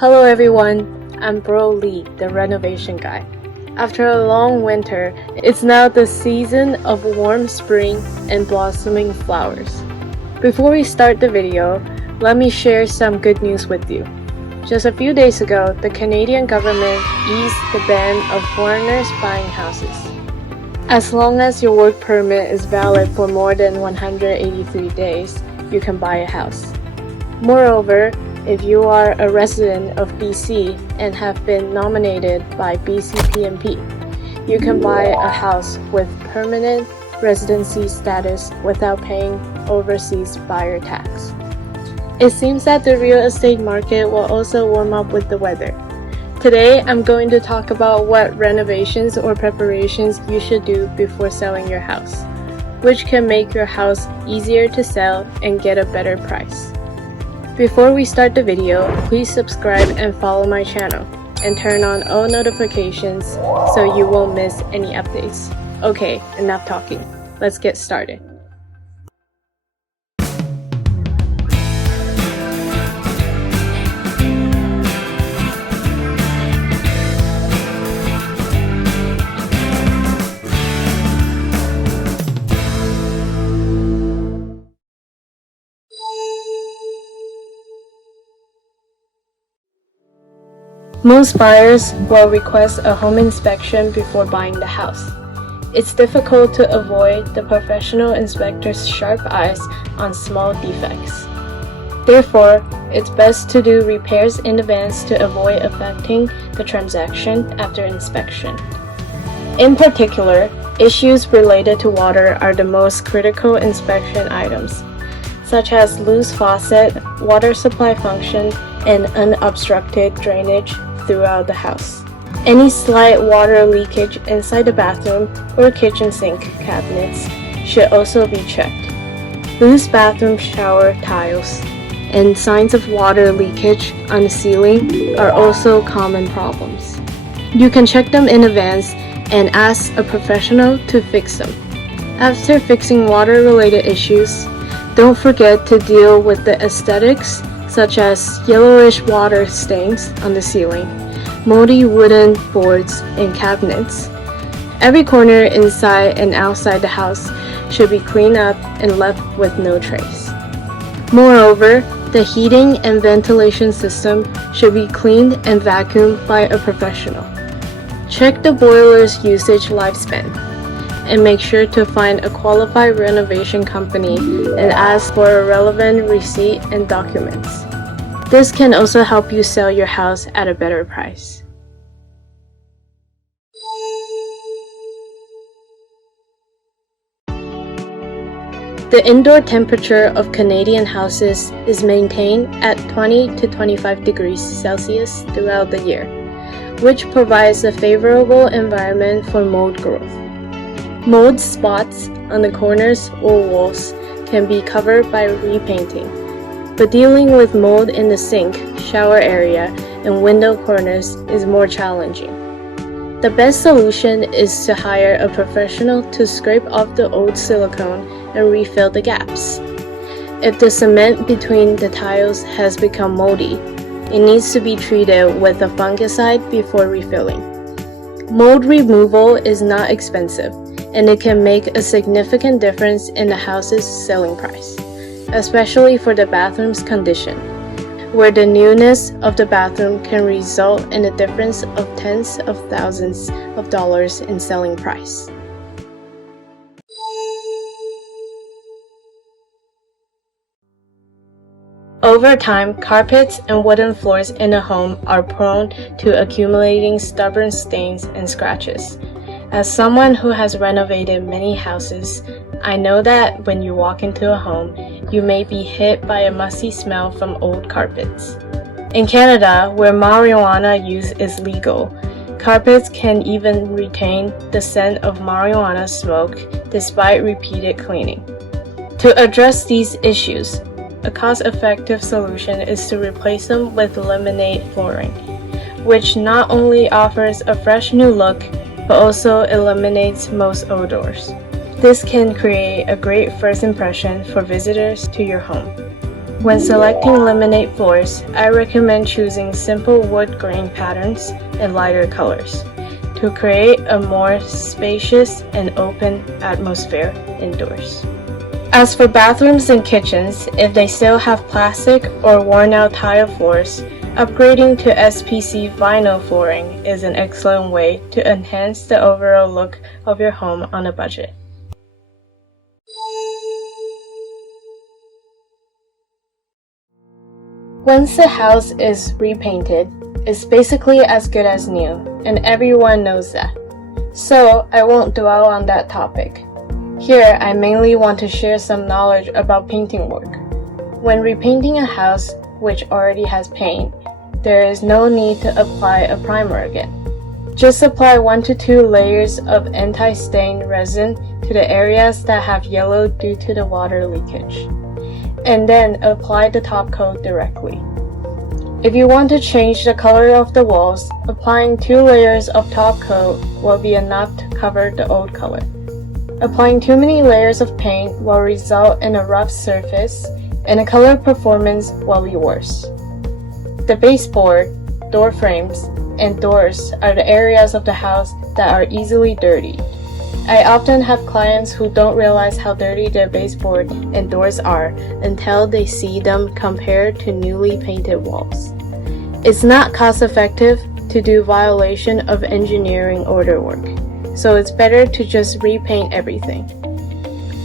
Hello everyone, I'm Bro Lee, the renovation guy. After a long winter, it's now the season of warm spring and blossoming flowers. Before we start the video, let me share some good news with you. Just a few days ago, the Canadian government eased the ban of foreigners buying houses. As long as your work permit is valid for more than 183 days, you can buy a house. Moreover, if you are a resident of BC and have been nominated by BCPMP, you can buy a house with permanent residency status without paying overseas buyer tax. It seems that the real estate market will also warm up with the weather. Today, I'm going to talk about what renovations or preparations you should do before selling your house, which can make your house easier to sell and get a better price. Before we start the video, please subscribe and follow my channel, and turn on all notifications so you won't miss any updates. Okay, enough talking. Let's get started. Most buyers will request a home inspection before buying the house. It's difficult to avoid the professional inspector's sharp eyes on small defects. Therefore, it's best to do repairs in advance to avoid affecting the transaction after inspection. In particular, issues related to water are the most critical inspection items, such as loose faucet, water supply function, and unobstructed drainage throughout the house. Any slight water leakage inside the bathroom or kitchen sink cabinets should also be checked. Loose bathroom shower tiles and signs of water leakage on the ceiling are also common problems. You can check them in advance and ask a professional to fix them. After fixing water-related issues, don't forget to deal with the aesthetics such as yellowish water stains on the ceiling, moldy wooden boards and cabinets. Every corner inside and outside the house should be cleaned up and left with no trace. Moreover, the heating and ventilation system should be cleaned and vacuumed by a professional. Check the boiler's usage lifespan, and make sure to find a qualified renovation company and ask for a relevant receipt and documents. This can also help you sell your house at a better price. The indoor temperature of Canadian houses is maintained at 20 to 25 degrees Celsius throughout the year, which provides a favorable environment for mold growth. Mold spots on the corners or walls can be covered by repainting, but dealing with mold in the sink, shower area, and window corners is more challenging. The best solution is to hire a professional to scrape off the old silicone and refill the gaps. If the cement between the tiles has become moldy, it needs to be treated with a fungicide before refilling. Mold removal is not expensive, and it can make a significant difference in the house's selling price, especially for the bathroom's condition, where the newness of the bathroom can result in a difference of tens of thousands of dollars in selling price. Over time, carpets and wooden floors in a home are prone to accumulating stubborn stains and scratches. As someone who has renovated many houses, I know that when you walk into a home, you may be hit by a musty smell from old carpets. In Canada, where marijuana use is legal, carpets can even retain the scent of marijuana smoke despite repeated cleaning. To address these issues, a cost-effective solution is to replace them with laminate flooring, which not only offers a fresh new look, but also eliminates most odors. This can create a great first impression for visitors to your home. When selecting laminate floors, I recommend choosing simple wood grain patterns and lighter colors to create a more spacious and open atmosphere indoors. As for bathrooms and kitchens, if they still have plastic or worn-out tile floors, upgrading to SPC vinyl flooring is an excellent way to enhance the overall look of your home on a budget. Once the house is repainted, it's basically as good as new, and everyone knows that. So I won't dwell on that topic. Here, I mainly want to share some knowledge about painting work. When repainting a house which already has paint, there is no need to apply a primer again. Just apply 1 to 2 layers of anti-stain resin to the areas that have yellowed due to the water leakage, and then apply the top coat directly. If you want to change the color of the walls, applying 2 layers of top coat will be enough to cover the old color. Applying too many layers of paint will result in a rough surface, and the color performance will be worse. The baseboard, door frames, and doors are the areas of the house that are easily dirtied. I often have clients who don't realize how dirty their baseboard and doors are until they see them compared to newly painted walls. It's not cost-effective to do violation of engineering order work, so it's better to just repaint everything.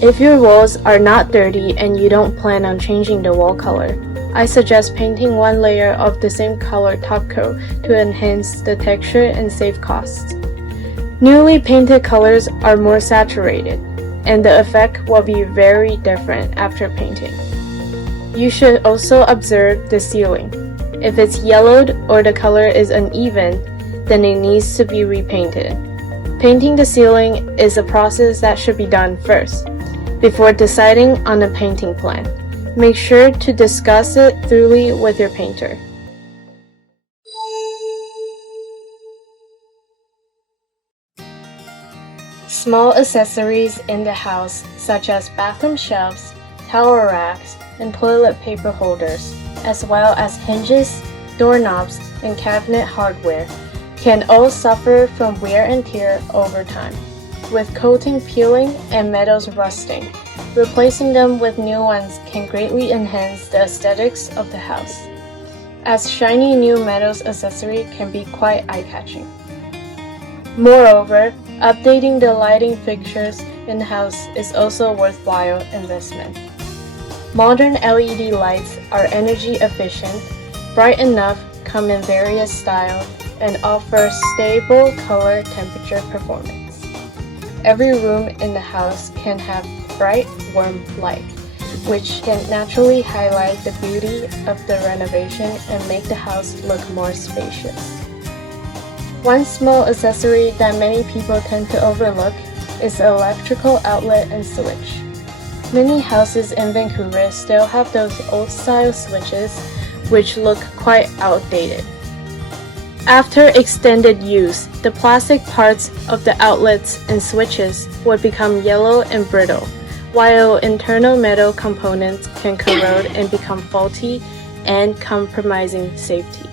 If your walls are not dirty and you don't plan on changing the wall color, I suggest painting 1 layer of the same color top coat to enhance the texture and save costs. Newly painted colors are more saturated, and the effect will be very different after painting. You should also observe the ceiling. If it's yellowed or the color is uneven, then it needs to be repainted. Painting the ceiling is a process that should be done first, before deciding on a painting plan. Make sure to discuss it thoroughly with your painter. Small accessories in the house, such as bathroom shelves, towel racks, and toilet paper holders, as well as hinges, doorknobs, and cabinet hardware, can all suffer from wear and tear over time, with coating peeling and metals rusting. Replacing them with new ones can greatly enhance the aesthetics of the house, as shiny new metals accessory can be quite eye-catching. Moreover, updating the lighting fixtures in the house is also a worthwhile investment. Modern LED lights are energy efficient, bright enough, come in various styles, and offer stable color temperature performance. Every room in the house can have bright, warm light, which can naturally highlight the beauty of the renovation and make the house look more spacious. One small accessory that many people tend to overlook is the electrical outlet and switch. Many houses in Vancouver still have those old-style switches, which look quite outdated. After extended use, the plastic parts of the outlets and switches would become yellow and brittle, while internal metal components can corrode and become faulty and compromising safety.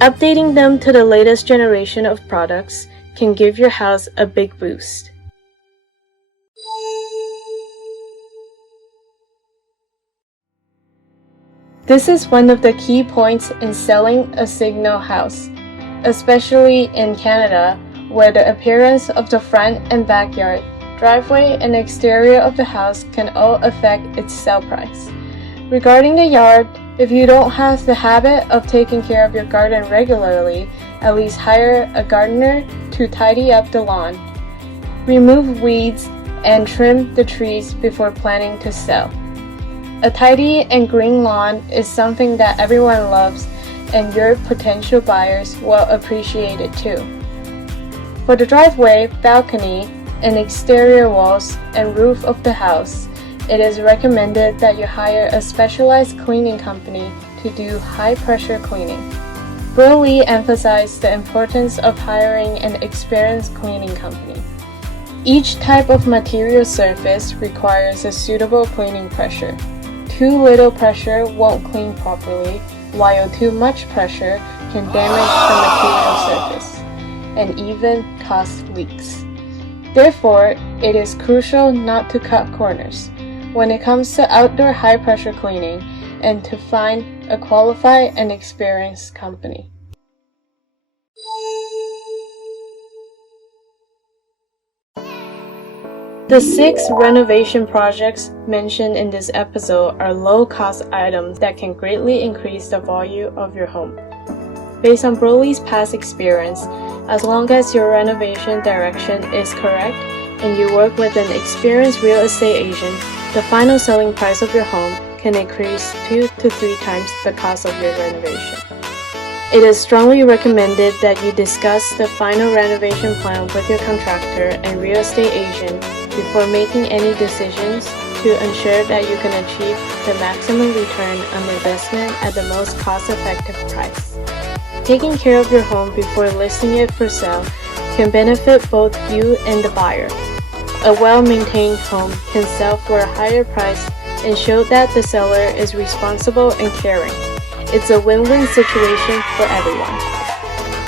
Updating them to the latest generation of products can give your house a big boost. This is one of the key points in selling a signal house, especially in Canada, where the appearance of the front and backyard, driveway, and exterior of the house can all affect its sale price. Regarding the yard, if you don't have the habit of taking care of your garden regularly, at least hire a gardener to tidy up the lawn. Remove weeds and trim the trees before planning to sell. A tidy and green lawn is something that everyone loves, and your potential buyers will appreciate it too. For the driveway, balcony, and exterior walls and roof of the house, it is recommended that you hire a specialized cleaning company to do high-pressure cleaning. Bro Lee emphasized the importance of hiring an experienced cleaning company. Each type of material surface requires a suitable cleaning pressure. Too little pressure won't clean properly, while too much pressure can damage the material surface and even cause leaks. Therefore, it is crucial not to cut corners when it comes to outdoor high-pressure cleaning and to find a qualified and experienced company. The 6 renovation projects mentioned in this episode are low-cost items that can greatly increase the value of your home. Based on Broly's past experience, as long as your renovation direction is correct and you work with an experienced real estate agent, the final selling price of your home can increase 2 to 3 times the cost of your renovation. It is strongly recommended that you discuss the final renovation plan with your contractor and real estate agent before making any decisions to ensure that you can achieve the maximum return on investment at the most cost-effective price. Taking care of your home before listing it for sale can benefit both you and the buyer. A well-maintained home can sell for a higher price and show that the seller is responsible and caring. It's a win-win situation for everyone.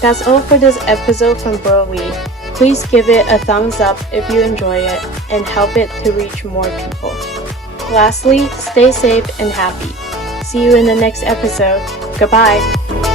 That's all for this episode from Broly. Please give it a thumbs up if you enjoy it and help it to reach more people. Lastly, stay safe and happy. See you in the next episode. Goodbye.